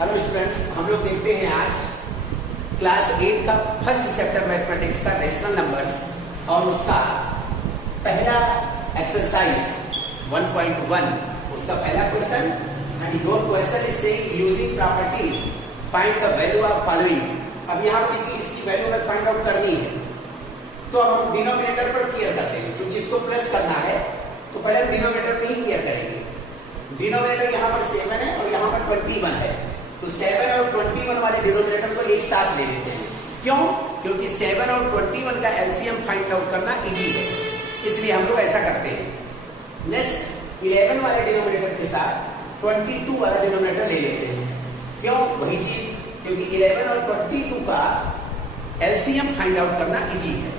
Hello students, हम लोग देखते हैं आज क्लास 8 का फर्स्ट चैप्टर मैथमेटिक्स का रेशनल नंबर्स और उसका पहला एक्सरसाइज 1.1 उसका पहला question and your question is saying using properties find the value of following. अब यहाँ पर देखिए इसकी वैल्यू हमें फाइंड आउट करनी है, तो अब हम डिनोमिनेटर पर क्लियर करते हैं। क्योंकि इसको प्लस करना है तो पहले हम डिनोमिनेटर में ही क्लियर करेंगे। डिनोमिनेटर यहाँ पर 7 है और यहाँ पर 21 है, तो 7 और 21 वाले डिनोमिनेटर को एक साथ ले लेते हैं। क्यों? क्योंकि 7 और 21 का एलसीएम फाइंड आउट करना इजी है, इसलिए हम लोग ऐसा करते हैं। नेक्स्ट 11 वाले डिनोमिनेटर के साथ 22 वाला डिनोमिनेटर ले लेते हैं। क्यों? वही चीज, क्योंकि 11 और 22 का एलसीएम फाइंड आउट करना इजी है,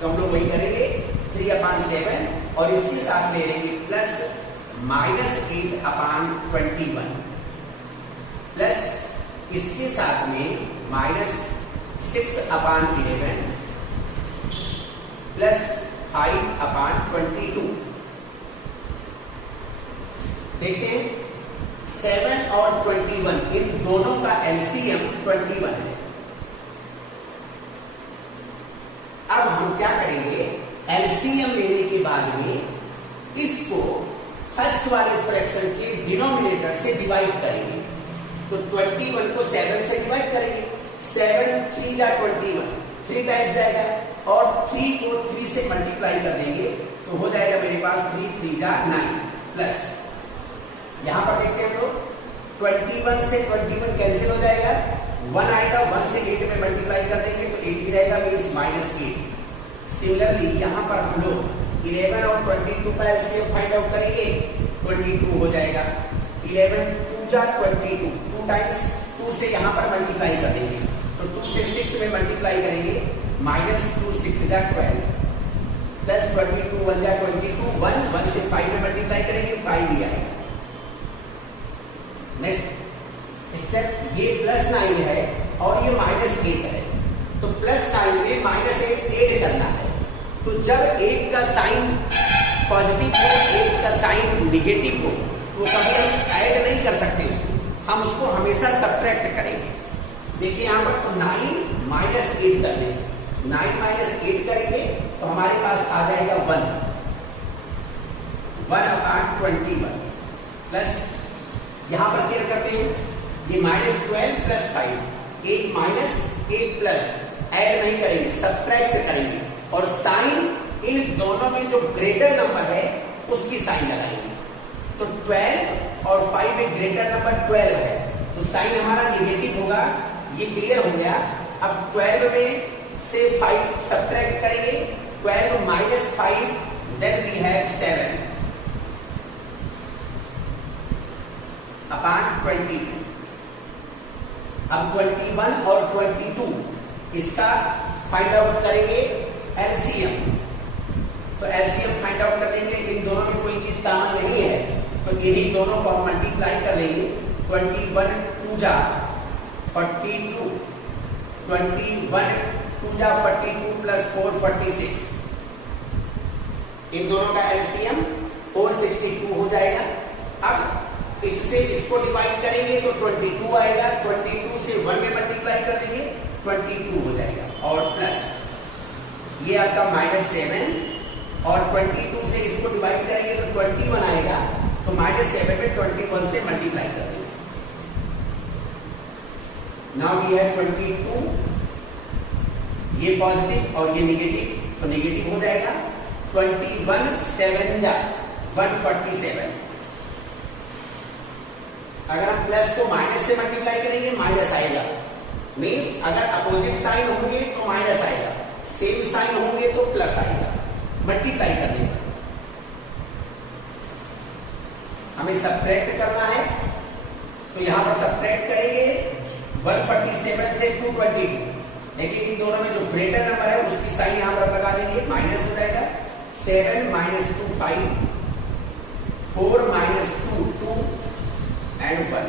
तो हम लोग वही करेंगे 3/7 और इसके साथ ले लेंगे प्लस -8/21 प्लस इसके साथ में -6/11 प्लस 5/22। देखते हैं 7 और 21 इन दोनों का एलसीएम 21 है। अब हम क्या करेंगे, एलसीएम लेने के बाद में इसको फर्स्ट वाले फ्रैक्शन के डिनोमिनेटर से डिवाइड करेंगे। तो 21 को 7 से डिवाइड करेंगे, 7 3 जा 21 3 टाइम्स जाएगा और 3 को 3 से मल्टीप्लाई कर देंगे तो हो जाएगा मेरे पास 3 3 जा 9 प्लस यहां पर देखते हैं तो 21 से 21 कैंसिल हो जाएगा, 1 आएगा, 1 से 8 में मल्टीप्लाई कर देंगे तो 8 ही रहेगा, मींस -8। सिमिलरली यहां पर हम लोग 11 और 22 का एलसीएम फाइंड आउट करेंगे, 22 हो जाएगा। 11 2 जा 22 2 टाइम्स 2 से यहां पर मल्टीप्लाई कर देंगे तो 2 से 6 में मल्टीप्लाई करेंगे, -2 6 जा 12 प्लस 22 1 जा 22 1 से 5 में मल्टीप्लाई करेंगे 5 ही आएगा। नेक्स्ट स्टेप, ये +9 है और ये -8 है, तो +9 में -8 ऐड करना है। तो जब एक का साइन पॉजिटिव हो एक का साइन निगेटिव हो तो कभी हम ऐड नहीं कर सकते उसको, हम उसको हमेशा सब्ट्रैक्ट करेंगे। देखिए यहाँ पर तो 9 -8 कर देंगे, 9 -8 करेंगे तो हमारे पास आ जाएगा 1/21 प्लस यहां पर क्लियर करते हैं, ये -12 प्लस 5 8 -8 प्लस ऐड नहीं करेंगे, सब्ट्रैक्ट करेंगे और साइन इन दोनों में जो ग्रेटर नंबर है उसकी साइन लगाएंगे। तो 12 और 5 में ग्रेटर नंबर 12 है तो साइन हमारा निगेटिव होगा, ये क्लियर हो गया। अब 12 में से 5 सब्ट्रैक्ट करेंगे, 12 -5 देन वी हैव 7 अपॉन 22। अब 21 और 22 इसका फाइंड आउट करेंगे एलसीएम, तो एलसीएम फाइंड आउट कर देंगे। इन दोनों में कोई चीज कॉमन नहीं है तो इन्हीं दोनों को मल्टीप्लाई कर लेंगे, 21 2 जा 42 21 2 जा 42 प्लस 4 46, इन दोनों का एलसीएम 462 हो जाएगा। अब इससे इसको डिवाइड करेंगे तो 22 आएगा, 22 से 1 में मल्टीप्लाई कर देंगे 22 हो जाएगा और प्लस ये आपका -7 और 22 से इसको डिवाइड करेंगे तो 21 आएगा, तो -7 में 21 से मल्टीप्लाई कर देंगे। नाउ वी हैव 22, ये पॉजिटिव और ये निगेटिव, तो निगेटिव हो जाएगा। 21 7 जा 147, अगर हम प्लस को माइनस से मल्टीप्लाई करेंगे माइनस आएगा, मींस अगर अपोजिट साइन होंगे तो माइनस आएगा, सेम साइन होंगे तो प्लस आएगा। मल्टीप्लाई करने पर हमें सब्ट्रैक्ट करना है, तो यहां पर सब्ट्रैक्ट करेंगे 147 से 222, लेकिन इन दोनों में जो ग्रेटर नंबर है उसकी साइन यहां पर लगा देंगे, माइनस हो जाएगा। 7 -2 5 4 -2 2 एंड 1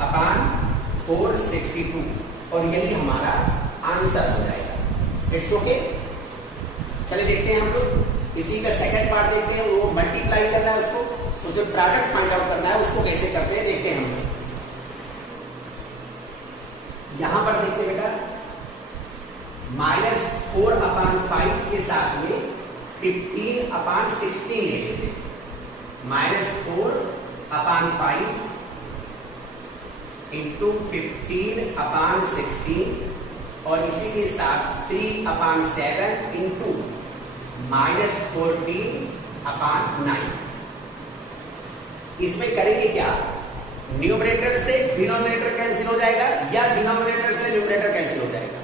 अपॉन 462 और यही हमारा आंसर हो जाएगा। It's okay. चलिए देखते हैं हम लोग इसी का सेकंड पार्ट देखते हैं, वो मल्टीप्लाई करना है उसको, उसमें प्रोडक्ट फाइंड आउट करना है, उसको कैसे करते हैं देखते हैं हम लोग। -4/5 के साथ में 15/16 ले लेते, -4/5 इंटू 15/16 और इसी के साथ 3/7 इंटू -14/9। इसमें करेंगे क्या, न्यूमरेटर से डिनोमिनेटर कैंसिल हो जाएगा या डिनोमिनेटर से न्यूमरेटर कैंसिल हो जाएगा।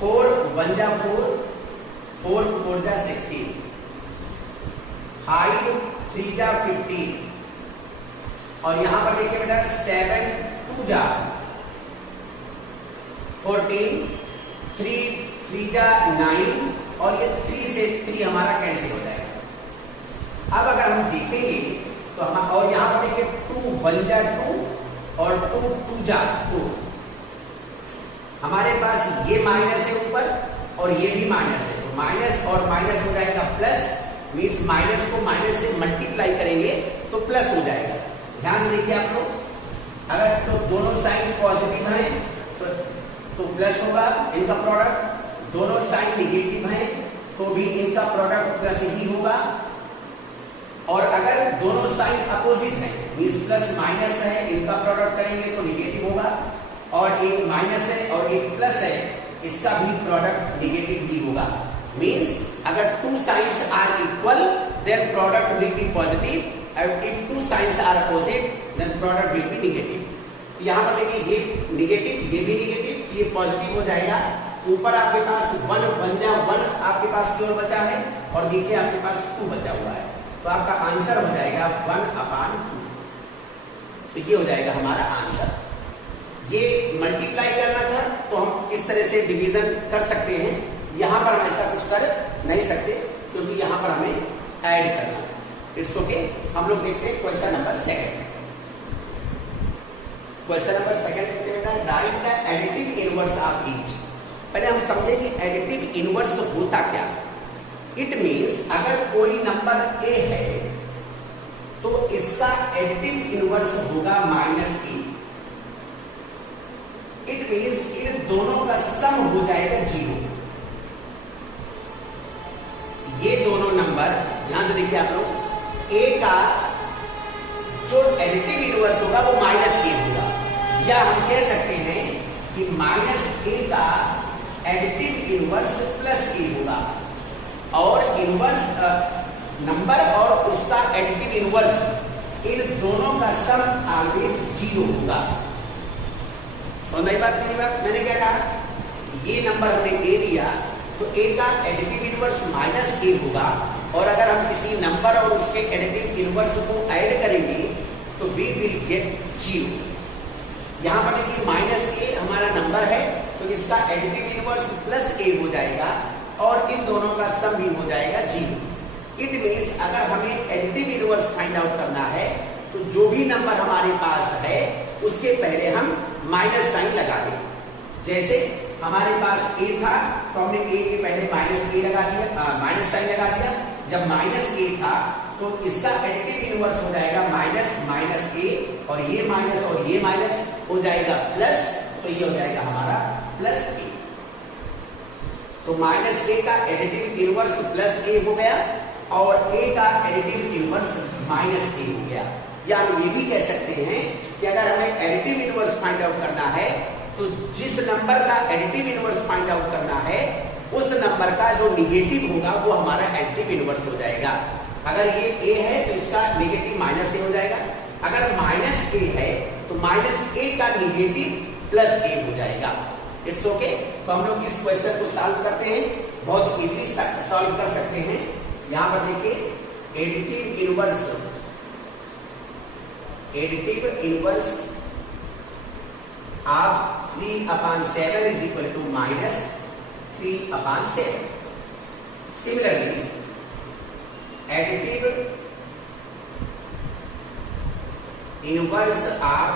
4 1 जा 4, 4 4 जा 16, 5 3 जा 15 और यहां पर देखिए बेटा 7 2 जा 14, 3 3 जा 9 और ये 3 से 3 हमारा कैंसिल हो जाएगा। अब अगर हम देखेंगे तो हम और यहां पर देखिए 2 1 जा 2 और 2 2 जा 4, हमारे पास ये माइनस है ऊपर और ये भी माइनस है, तो माइनस और माइनस हो जाएगा प्लस, मींस माइनस को माइनस से मल्टीप्लाई करेंगे तो प्लस हो जाएगा। ध्यान से देखिए आप लोग, अगर तो दोनों साइन पॉजिटिव हैं तो प्लस होगा इनका प्रोडक्ट, दोनों साइन निगेटिव हैं तो भी इनका प्रोडक्ट प्लस ही होगा। और अगर दोनों साइन अपोजिट है, मींस प्लस माइनस है, इनका प्रोडक्ट करेंगे तो निगेटिव होगा, और एक माइनस है और एक प्लस है, इसका भी प्रोडक्ट निगेटिव ही होगा। मींस अगर two signs are equal their product will be positive, and if two signs are opposite then product will be negative. यहां पर देखिए ये निगेटिव, ये भी निगेटिव, ये पॉजिटिव हो जाएगा। ऊपर आपके पास 1 1 जा 1 आपके पास क्यों बचा है और नीचे आपके पास 2 बचा हुआ है, तो आपका आंसर हो जाएगा 1/2। तो ये हो जाएगा हमारा आंसर। ये मल्टीप्लाई करना था तो हम इस तरह से डिवीजन कर सकते हैं, यहां पर हम ऐसा कुछ कर नहीं सकते क्योंकि यहां पर हमें ऐड करना है। It's okay. हम लोग देखते हैं क्वेश्चन नंबर 2। क्वेश्चन नंबर 2 देखते हैं, right the additive inverse of each. पहले हम समझें कि एडिटिव इनवर्स होता क्या। इट मींस अगर कोई नंबर ए है तो इसका एडिटिव इनवर्स होगा -e। इट मींस इन दोनों का सम हो जाएगा 0। ये दोनों नंबर ध्यान से देखिए आप लोग, a का जो एडिटिव इनवर्स होगा वो -a होगा, या हम कह सकते हैं कि -a का एडिटिव इनवर्स +a होगा, और इनवर्स नंबर और उसका एडिटिव इनवर्स इन दोनों का सम ऑलवेज 0 होगा। समझ आई बात मेरी बात? मैंने क्या कहा, ये नंबर हमने a लिया तो a का एडिटिव इनवर्स -a होगा, और अगर हम किसी नंबर और उसके एडिटिव इनवर्स को ऐड करेंगे तो we will get 0। यहां पर देखिए -a हमारा नंबर है तो इसका एडिटिव इनवर्स +a हो जाएगा और इन दोनों का सम भी हो जाएगा 0। इट मींस अगर हमें एडिटिव इनवर्स फाइंड आउट करना है तो जो भी नंबर हमारे पास है उसके पहले हम माइनस साइन लगा दें। जैसे हमारे पास a था तो हमने a के पहले -a लगा दिया, माइनस साइन लगा दिया। जब -a था तो इसका एडिटिव इनवर्स हो जाएगा -a, और ये माइनस हो जाएगा प्लस, तो ये हो जाएगा हमारा +a। तो -a का एडिटिव इनवर्स +a हो गया और a का एडिटिव इनवर्स -a हो गया। या हम ये भी कह सकते हैं कि अगर हमें एडिटिव इनवर्स फाइंड आउट करना है तो जिस नंबर का एडिटिव इनवर्स फाइंड आउट करना है उस नंबर का जो निगेटिव होगा वो हमारा एडिटिव इनवर्स हो जाएगा। अगर ये a है तो इसका निगेटिव -a हो जाएगा, अगर -a है तो -a का निगेटिव +a हो जाएगा। It's okay. तो हम लोग इस क्वेश्चन को सॉल्व करते हैं, बहुत इजीली सॉल्व कर सकते हैं। यहां पर देखिए additive inverse of 3/7 is equal to -3/7। Similarly additive inverse of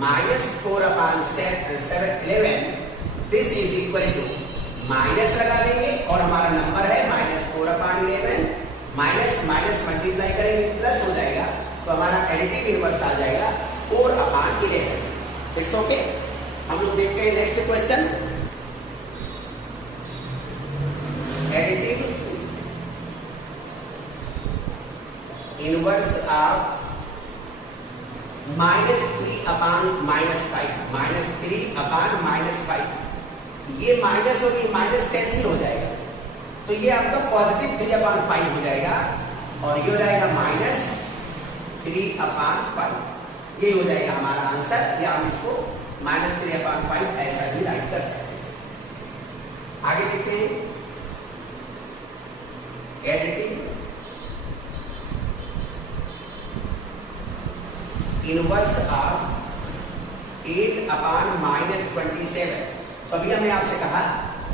-4/7 this is equal to, minus लगा देंगे और हमारा नंबर है -4/11, माइनस मल्टीप्लाई करेंगे प्लस हो जाएगा, तो हमारा एडिटिव इनवर्स आ जाएगा 4/11। It's okay. हम लोग देखते हैं next question. Additive inverse of -3 अपान -5, -3 अपान -5, ये माइनस और ये माइनस कैंसिल हो जाएगा, तो ये आपका पॉजिटिव 3 अपान 5 हो जाएगा और ये हो जाएगा -3 अपान 5। ये हो जाएगा हमारा आंसर, या हम इसको -3 अपान 5 ऐसा भी राइट कर सकते हैं। आगे देखते हैं एडिटिव इनवर्स ऑफ 8 अपान -27। तो अभी हमने आपसे कहा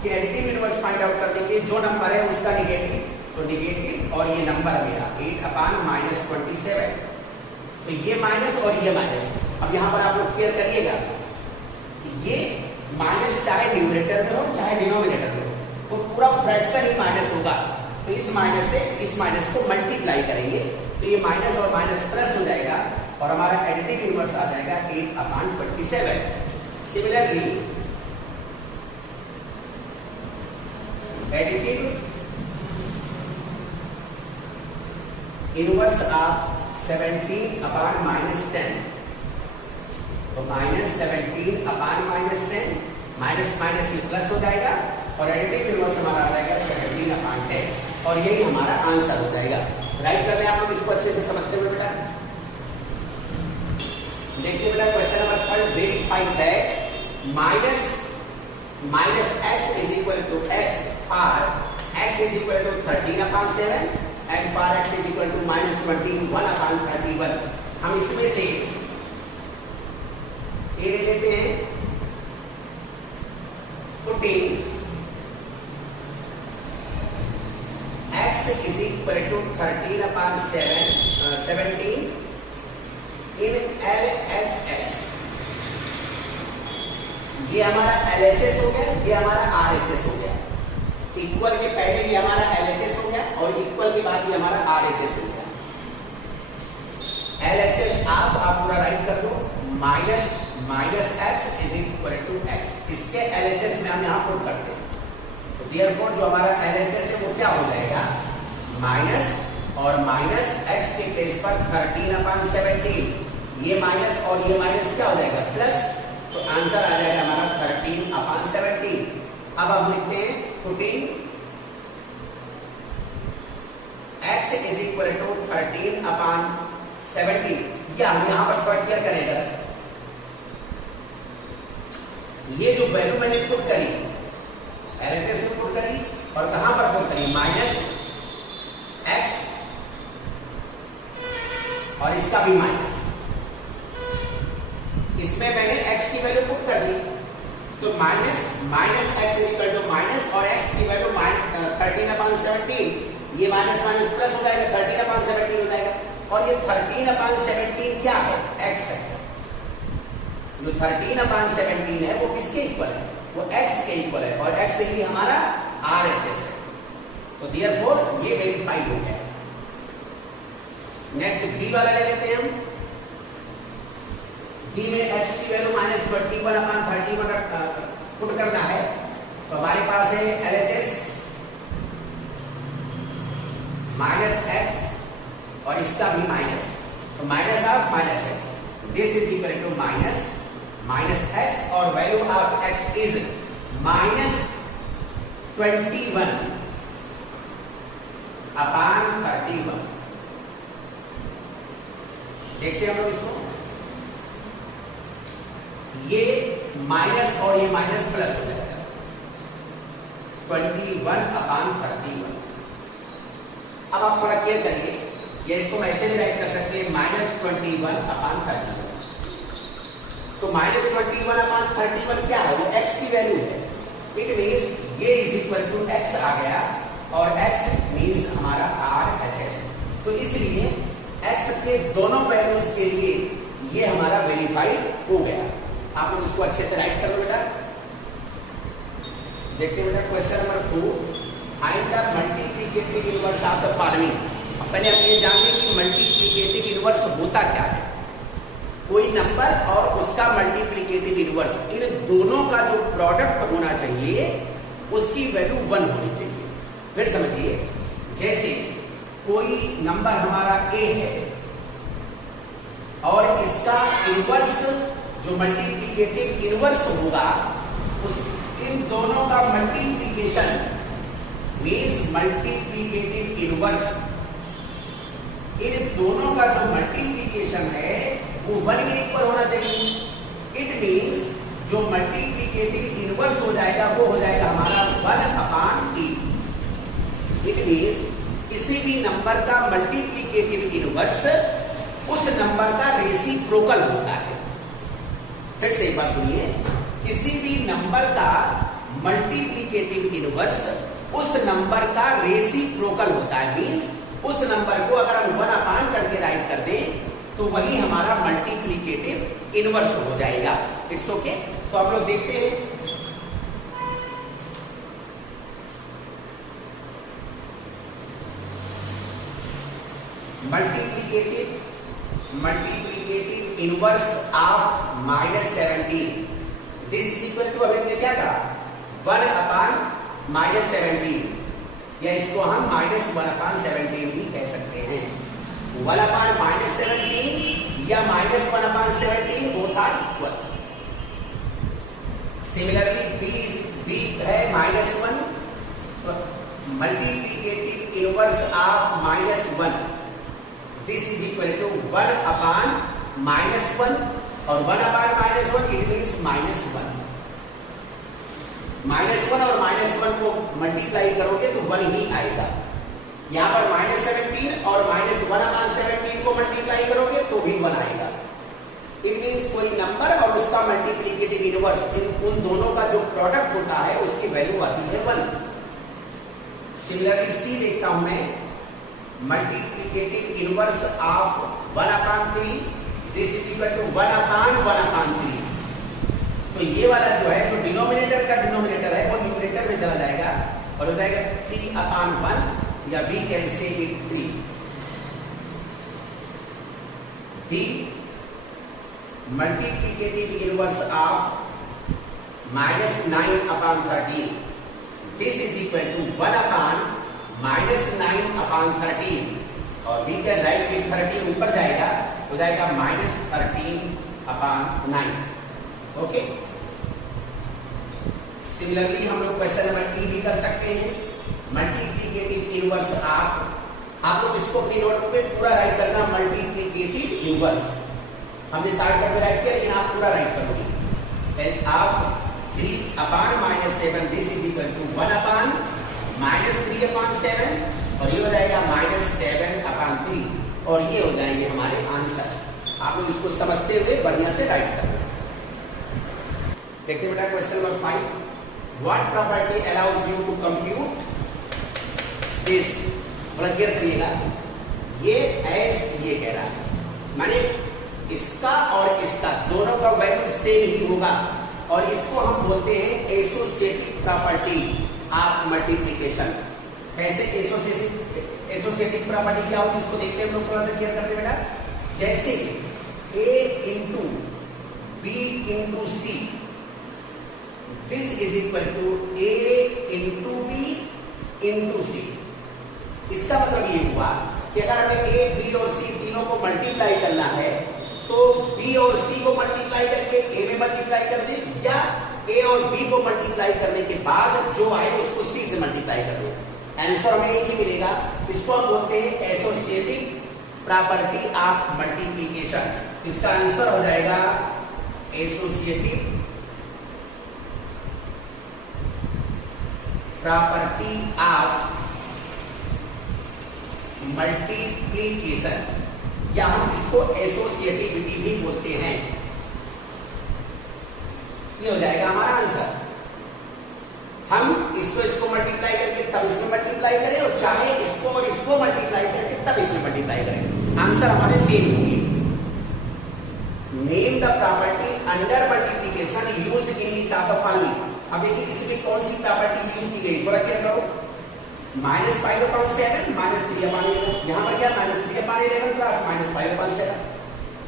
कि एडिटिव इनवर्स फाइंड आउट कर देंगे, जो नंबर है उसका निगेटिव, तो निगेटिव और ये नंबर मेरा 8 अपान -27, तो ये माइनस और ये माइनस। अब यहाँ पर आप लोग क्लियर करिएगा, ये माइनस चाहे न्यूमरेटर में हो चाहे डिनोमिनेटर में हो, वो पूरा फ्रैक्शन ही माइनस होगा, तो इस माइनस से इस माइनस को मल्टीप्लाई करेंगे, तो ये माइनस और माइनस प्लस हो जाएगा और हमारा एडिटिव इनवर्स आ जाएगा 8 अपान 27। सिमिलरली एडिटिव इनवर्स ऑफ 17 अपान -10, तो -17 अपान -10, माइनस माइनस ये प्लस हो जाएगा और एडिटिव इनवर्स हमारा आ जाएगा 17 अपान 10 और यही हमारा आंसर हो जाएगा। राइट कर रहे हैं आप लोग इसको अच्छे से समझते हुए बेटा। देखिए बेटा question number 3, verify that minus x is equal to x for x is equal to 13 upon 7 and for x is equal to -21 upon 31। हम इसमें से ये ले लेते हैं, putting x is equal to 13 upon 17 in LHS। ये हमारा LHS हो गया, ये हमारा RHS हो गया। इक्वल के पहले ये हमारा LHS हो गया और इक्वल के बाद ये हमारा RHS हो गया। LHS आप पूरा राइट कर दो, minus x is equal to x, इसके LHS में हम यहाँ पुट करते हैं, तो देयरफॉर जो हमारा LHS है वो क्या हो जाएगा, माइनस और माइनस x के प्लेस पर 13 अपान 17, ये माइनस और ये माइनस क्या हो जाएगा, प्लस, तो आंसर आ जाएगा हमारा 13 अपान 17। अब हम लिखते हैं putting x is equal to 13 upon 17। क्या हम यहाँ पर थोड़ा क्लियर करेगा, ये जो वैल्यू मैंने पुट करी LHS में पुट करी और कहां पर पुट करी, माइनस x और इसका भी माइनस, इसमें मैंने x की वैल्यू पुट कर दी, तो minus x is equal to minus और x की वैल्यू 13 अपान 17, ये माइनस माइनस प्लस हो जाएगा, 13 अपान 17 हो जाएगा और ये 13 अपान 17 क्या है, x है। जो 13 अपान 17 है वो किसके इक्वल है, वो x के इक्वल है और x ही हमारा RHS है, तो देयरफॉर ये वेरीफाइड हो गया। नेक्स्ट b वाला ले लेते हैं हम। b में x की वैल्यू -21 अपान 31 पुट करना है, तो हमारे पास है LHS माइनस x और इसका भी माइनस, तो minus of minus x, this is equal to minus x और value of x is -21 upon 31। देखते हैं हम लोग इसको, ये माइनस और ये माइनस प्लस हो जाएगा, 21 अपान 31। अब आप थोड़ा क्लियर करिए, ये इसको हम ऐसे भी राइट कर सकते हैं -21 अपान 31। तो -21 अपान 31 क्या है, वो x की वैल्यू है, इट मीन्स ये इज इक्वल टू x आ गया और x मीन्स हमारा RHS, तो इसलिए x के दोनों वैल्यूज के लिए ये हमारा वेरीफाइड हो गया। आप लोग इसको अच्छे से राइट कर दो बेटा। देखते हैं बेटा question number 2, find the multiplicative inverse of the following. पहले हम ये जान लें कि मल्टीप्लिकेटिव इनवर्स होता क्या है। कोई नंबर और उसका मल्टीप्लिकेटिव इनवर्स, इन दोनों का जो प्रोडक्ट होना चाहिए उसकी वैल्यू 1 होनी चाहिए। फिर समझिए, जैसे कोई नंबर हमारा a है और इसका इनवर्स जो मल्टीप्लिकेटिव इनवर्स होगा, उस इन दोनों का मल्टीप्लिकेशन मीन्स मल्टीप्लिकेटिव इनवर्स, इन दोनों का जो मल्टीप्लिकेशन है वो 1 के इक्वल होना चाहिए। इट मीन्स जो मल्टीप्लिकेटिव इनवर्स हो जाएगा वो हो जाएगा हमारा 1/e। इट मीन्स किसी भी नंबर का मल्टीप्लिकेटिव इनवर्स उस नंबर का रेसिप्रोकल होता है। फिर से एक बार सुनिए, किसी भी नंबर का मल्टीप्लिकेटिव इनवर्स उस नंबर का रेसिप्रोकल होता है। मीन्स उस नंबर को अगर हम 1/, करके राइट कर दें तो वही हमारा मल्टीप्लिकेटिव इनवर्स हो जाएगा। It's okay. तो आप लोग देखते हैं, multiplicative inverse of -17, this is equal to, अभी हमने क्या कहा, 1/-17, या इसको हम -1/17 भी कह सकते हैं। 1/-17 या -1/17 both are equal. Similarly b है -1, multiplicative inverse of -1, this is equal to 1/-1, और 1/-1 इट मीन्स -1। -1 और -1 को मल्टीप्लाई करोगे तो 1 ही आएगा। यहाँ पर -17 और -1/17 को मल्टीप्लाई करोगे तो भी 1 आएगा। इट मीन्स कोई नंबर और उसका मल्टीप्लिकेटिव इनवर्स, उन दोनों का जो प्रोडक्ट होता है उसकी वैल्यू आती है 1। सिमिलरली सी देखता हूं मैं, multiplicative inverse of 1/3, this is equal to 1/1/3। तो ये वाला जो है, जो डिनोमिनेटर का डिनोमिनेटर है वो न्यूमरेटर में चला जाएगा और हो जाएगा 3/1, या we can say it 3। D multiplicative inverse of -9/13, this is equal to 1/-9/13, और वी कैन राइट विद 13 ऊपर जाएगा, हो जाएगा -13/9। ओके। सिमिलरली हम लोग क्वेश्चन नंबर ई भी कर सकते हैं, मल्टीप्लिकेटिव इनवर्स ऑफ, आप लोग इसको अपनी नोट पे पूरा राइट करना, मल्टीप्लिकेटिव इनवर्स हमने शॉर्टकट में राइट किया, लेकिन आप पूरा राइट करोगे। Of 3/-7, this is equal to 1/-3/7, और ये हो जाएगा -7/3, और ये हो जाएंगे हमारे आंसर। आप लोग इसको समझते हुए बढ़िया से राइट करना। देखते बेटा question number 5, what property allows you to compute this, थोड़ा क्लियर करिएगा, ये एज ये कह रहा है, माने इसका और इसका दोनों का वैल्यू सेम ही होगा, और इसको हम बोलते हैं एसोसिएटिव प्रॉपर्टी ऑफ मल्टीप्लिकेशन। कैसे एसोसिएटिव प्रॉपर्टी क्या होगी इसको देखते हैं हम लोग, थोड़ा सा क्लियर करते बेटा। जैसे a into b into c, this is equal to a into b into c. इसका मतलब ये हुआ कि अगर हमें a, b और c तीनों को मल्टीप्लाई करना है तो b और c को मल्टीप्लाई करके a में मल्टीप्लाई कर दे, या a और b को मल्टीप्लाई करने के बाद जो आए उसको c से मल्टीप्लाई कर दे, आंसर हमें एक ही मिलेगा। इसको हम बोलते हैं एसोसिएटिव प्रॉपर्टी ऑफ मल्टीप्लिकेशन। इसका आंसर हो जाएगा एसोसिएटिव प्रॉपर्टी ऑफ मल्टीप्लिकेशन, या हम इसको एसोसिएटिविटी भी बोलते हैं। ये हो जाएगा हमारा आंसर। हम इसको मल्टीप्लाई करके तब इसमें मल्टीप्लाई करें, और चाहे इसको और इसको मल्टीप्लाई करके तब इसमें मल्टीप्लाई करें, आंसर हमारे सेम होंगे। Name the property under multiplication used in each of the following. अब देखिए इसमें कौन सी प्रॉपर्टी यूज की गई, थोड़ा क्या करो, -5/7 -3/11, यहाँ पर क्या -3/11 प्लस -5/7,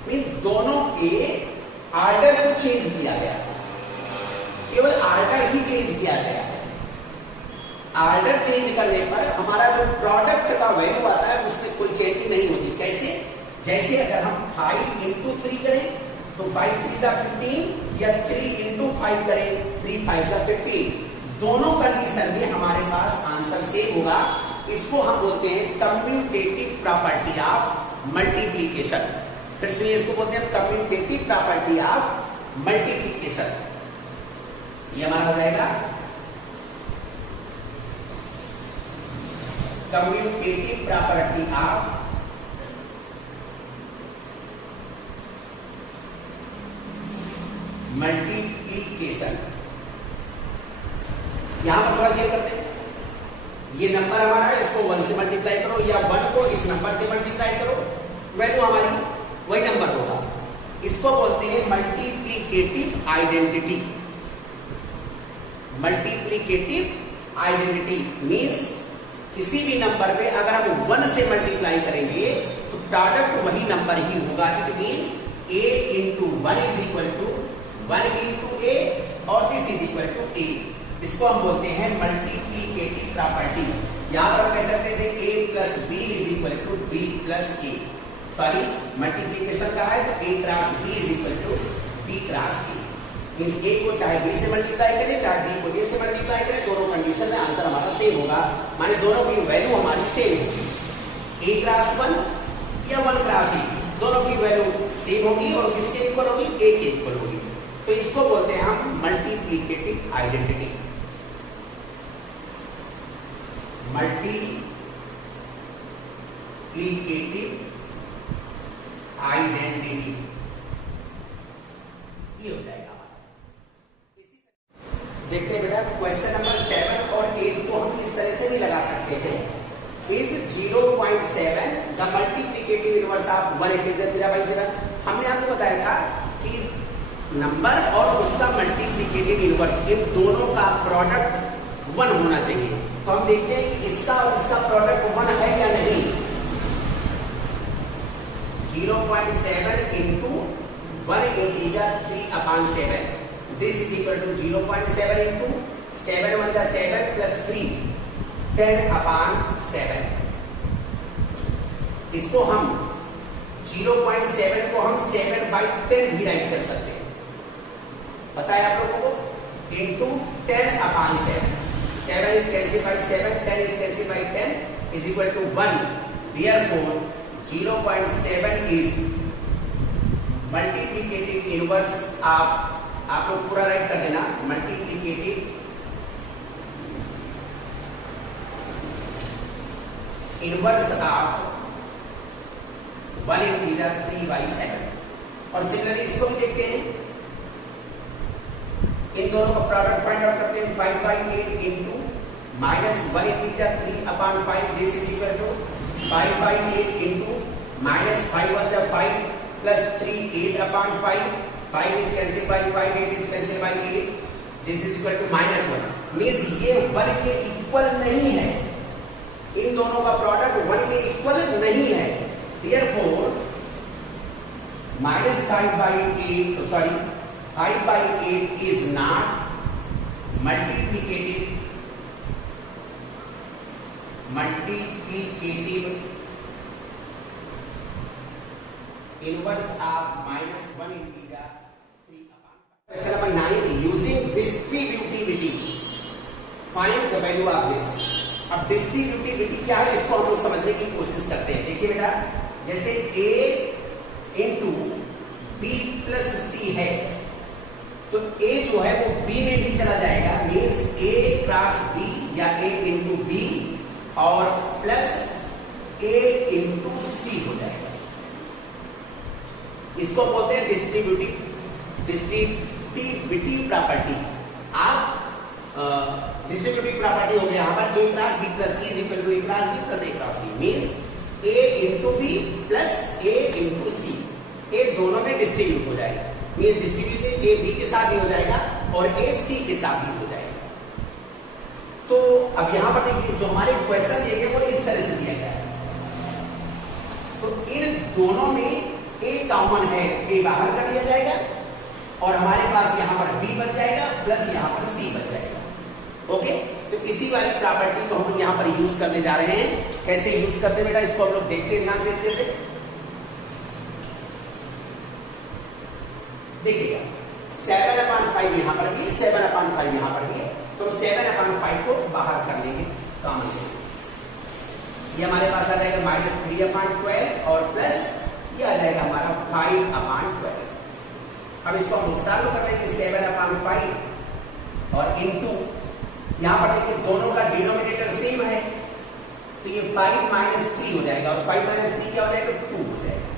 मीन्स दोनों के आर्डर को चेंज किया गया, केवल आर्डर ही चेंज किया गया है। आर्डर चेंज करने पर हमारा जो प्रोडक्ट का वैल्यू आता है उसमें कोई चेंज नहीं होती। कैसे? जैसे अगर हम 5 into 3 करें तो 5 3 15, या 3 into 5 करें 3 5 15, दोनों कंडीशन में हमारे पास आंसर सेम होगा। इसको हम बोलते हैं कम्यूटेटिव प्रॉपर्टी ऑफ मल्टीप्लीकेशन। फिर से इसको बोलते हैं कम्यूटेटिव प्रॉपर्टी ऑफ मल्टीप्लीकेशन। ये हमारा हो जाएगा कम्यूटेटिव प्रॉपर्टी ऑफ मल्टीप्लीकेशन। यहां पर थोड़ा क्लियर करते हैं, ये नंबर हमारा है, इसको 1 से मल्टीप्लाई करो या 1 को इस नंबर से मल्टीप्लाई करो, वैल्यू हमारी वही नंबर होगा। इसको बोलते हैं multiplicative identity. Multiplicative identity means किसी भी नंबर में अगर हम 1 से मल्टीप्लाई करेंगे तो प्रोडक्ट वही नंबर ही होगा। It means a into 1 is equal to 1 into a और this is equal to a। इसको हम बोलते हैं मल्टीप्लीकेटिव प्रॉपर्टी। यहां पर हम कह सकते थे a plus b is equal to b plus a। Sorry, multiplication का है तो a cross b is equal to b cross a। Means a को चाहे b से मल्टीप्लाई करें चाहे b को a से मल्टीप्लाई करें, दोनों कंडीशन में आंसर हमारा सेम होगा। माने दोनों की वैल्यू हमारी सेम होगी। a क्रॉस 1 या 1 क्रॉस a, दोनों की वैल्यू सेम होगी और किसके इक्वल होगी? a के इक्वल होगी। तो इसको बोलते हैं हम मल्टीप्लीकेटिव आइडेंटिटी। मल्टीप्लीकेटिव आइडेंटिटी ये हो जाएगा। देखते हैं बेटा, क्वेश्चन नंबर 7 और 8 को हम इस तरह से भी लगा सकते हैं। Is 0.7 the multiplicative inverse of 1 integer 3/7। हमने आपको बताया था कि नंबर और उसका मल्टीप्लीकेटिव इनवर्स, इन दोनों का प्रोडक्ट 1 होना चाहिए। तो हम देखते हैं कि इसका और इसका प्रोडक्ट 1 है या नहीं। 0.7 into 1 integer 3/7, this is equal to 0.7 into 7 1 जा 7 plus 3 10/7। इसको हम 0.7 को हम 7/10 भी राइट कर सकते हैं, पता है आप लोगों को। Into 10/7, 7 is cancelled by 7, 10 is cancelled by 10 is equal to 1। Therefore 0.7 is multiplicative inverse of, आप लोग पूरा राइट कर देना, मल्टीप्लीकेटिव इनवर्स ऑफ 1 इंटीजर 3/7। और सिमिलरली इसको भी देखते हैं, इन दोनों का प्रोडक्ट फाइंड आउट करते हैं। 5/8 into -1 integer 3/5, this is equal to 5/8 into -5 1 जा 5 plus 3 8/5, 5 is cancelled by 5, 8 is cancelled by 8, this is equal to -1। Means ये 1 के इक्वल नहीं है, इन दोनों का प्रोडक्ट 1 के इक्वल नहीं है। Therefore -5/8, sorry 5/8 is not multiplicative inverse of -1 integer 3/5। Question number 9, using distributivity find the value of this। अब डिस्ट्रीब्यूटिविटी क्या है इसको हम लोग समझने की कोशिश करते हैं। देखिए बेटा, जैसे a इंटू बी प्लस सी है तो a जो है वो b में भी चला जाएगा, मीन्स a क्रॉस b या a इंटू बी और प्लस a इंटू सी हो जाएगा। इसको बोलते हैं डिस्ट्रीब्यूटिव प्रॉपर्टी। आप डिस्ट्रीब्यूटिव प्रॉपर्टी हो गया यहाँ पर a cross b plus c is equal to a cross b plus a cross c, means a into b plus a into C, a दोनों में डिस्ट्रीब्यूट हो जाएगा। मीन्स डिस्ट्रीब्यूट a b के साथ भी हो जाएगा और a c के साथ भी हो जाएगा। तो अब यहाँ पर देखिए जो हमारे क्वेश्चन दिए गए वो इस तरह से दिया गया है। तो इन दोनों में ए कॉमन है, ए बाहर कर दिया जाएगा और हमारे पास यहाँ पर बी बच जाएगा प्लस यहाँ पर सी बच जाएगा। ओके, तो इसी वाली प्रॉपर्टी को हम लोग यहाँ पर यूज करने जा रहे हैं। कैसे यूज करते हैं बेटा, इसको हम लोग देखते हैं ध्यान से अच्छे से। देखिएगा 7/5 यहाँ पर भी, 7/5 यहाँ पर भी है, तो 7/5 को बाहर कर लेंगे कॉमन से। ये हमारे पास आ जाएगा -3/12 और प्लस ये आ जाएगा हमारा 5/12। अब इसको हम विस्तार कर लेंगे 7/5 और इनटू यहाँ पर देखिए दोनों का डिनोमिनेटर सेम है, तो ये 5 - 3 हो जाएगा और 5 - 3 क्या हो जाएगा, 2 हो जाएगा।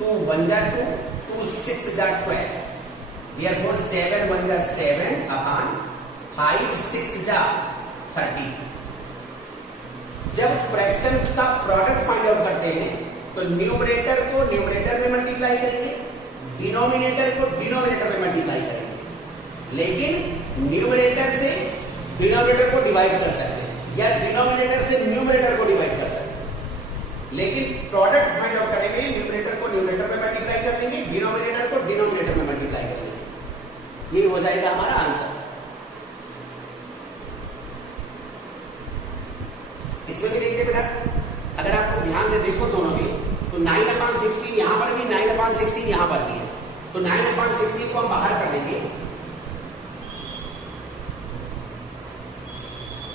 2 1 जा 2, 2 6 जा 12, therefore 7 1 जा 7/5 6 जा 30। जब फ्रैक्शन का प्रोडक्ट फाइंड आउट करते हैं तो न्यूमरेटर को न्यूमरेटर में मल्टीप्लाई करेंगे, डिनोमिनेटर को डिनोमिनेटर में मल्टीप्लाई करेंगे, लेकिन न्यूमरेटर से डिनोमिनेटर को डिवाइड कर सकते हैं या डिनोमिनेटर से न्यूमरेटर को डिवाइड कर सकते हैं, लेकिन प्रोडक्ट फाइंड आउट करेंगे न्यूमरेटर को न्यूमरेटर में मल्टीप्लाई कर देंगे, डिनोमिनेटर को डिनोमिनेटर में मल्टीप्लाई कर देंगे। ये हो जाएगा हमारा आंसर। इसमें भी देखते बेटा, अगर आप ध्यान से देखो दोनों भी, तो 9/16 यहां पर भी, 9/16 यहां पर भी है, तो 9/16 को हम बाहर कर देंगे।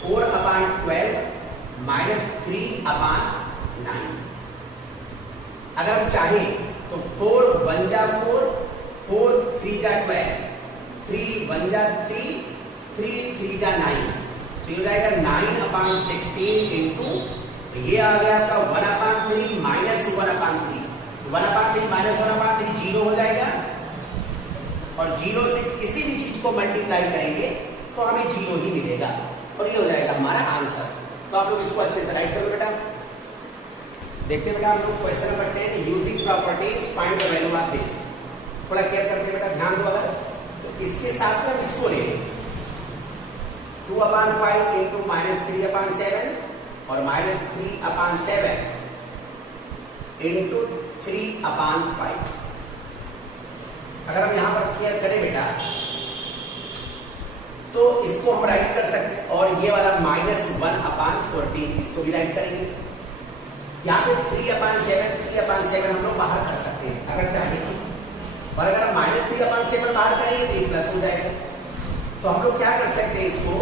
4/12 - 3/9। अगर हम चाहें तो 4 1 जा 4, 4 3 जा 12, 3 1 जा 3, 3 3 जा 9, तो ये हो जाएगा 9/16 इंटू, ये आ गया आपका 1/3 - 1/3, 1/3 - 1/3 जीरो हो जाएगा और जीरो से किसी भी चीज को मल्टीप्लाई करेंगे तो हमें जीरो ही मिलेगा और ये हो जाएगा हमारा आंसर। तो आप लोग इसको अच्छे से राइट कर दो बेटा। देखते बेटा हम लोग question number 10, using properties find the value of this. थोड़ा केयर करते बेटा, ध्यान दो। अगर तो इसके साथ में हम इसको ले 2/5 इंटू -3/7 और -3/7 इंटू 3/5। अगर हम यहां पर क्लियर करें बेटा तो इसको हम राइट कर सकते हैं और ये वाला -1/14 इसको भी राइट करेंगे। यहाँ पे 3/7 हम लोग बाहर कर सकते हैं अगर चाहें, और अगर हम -3/7 बाहर करेंगे तो ये प्लस हो जाएगा। तो हम लोग क्या कर सकते हैं, इसको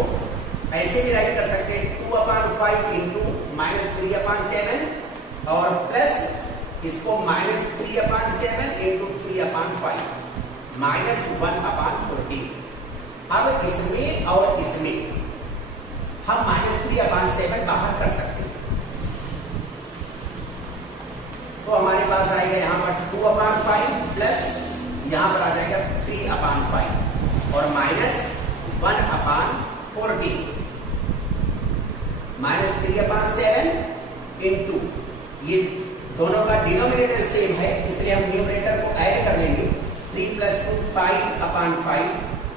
ऐसे भी राइट कर सकते हैं 2/5 इंटू -3/7 और प्लस इसको -3/7 इंटू 3/5 -1/14। अब इसमें और इसमें हम -3/7 बाहर कर सकते हैं, तो हमारे पास आएगा यहाँ पर 2/5 प्लस यहाँ पर आ जाएगा 3/5 और -1/14 -3/7 इंटू, ये दोनों का डिनोमिनेटर सेम है इसलिए हम न्यूमरेटर को ऐड कर देंगे। 3 + 2 5/5,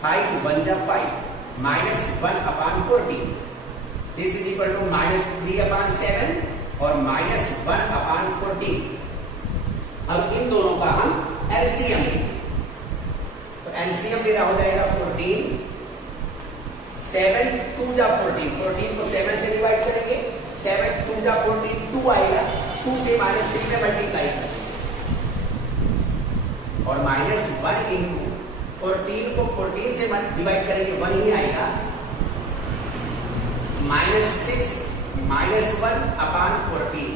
5 1 जा 5 -1/14। दिस इज इक्वल टू -3/7 और -1/14। अब इन दोनों का हम एलसीएम लेंगे, तो एलसीएम मेरा हो जाएगा 14। 7 2 जा 14, 14 को 7 से डिवाइड करेंगे, 7 2 जा 14, 2 आएगा, 2 से -3 में मल्टीप्लाई करेंगे और -1 इंटू 14 को 14 से डिवाइड करेंगे 1 ही आएगा, -6 -1/14,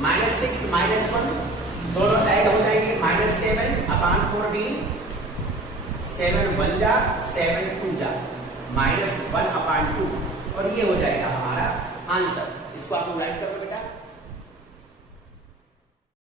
-6 -1 दोनों ऐड हो जाएंगे, -7/14, 7 1 जा 7 2 जा -1/2 और ये हो जाएगा हमारा आंसर। इसको आप राइट कर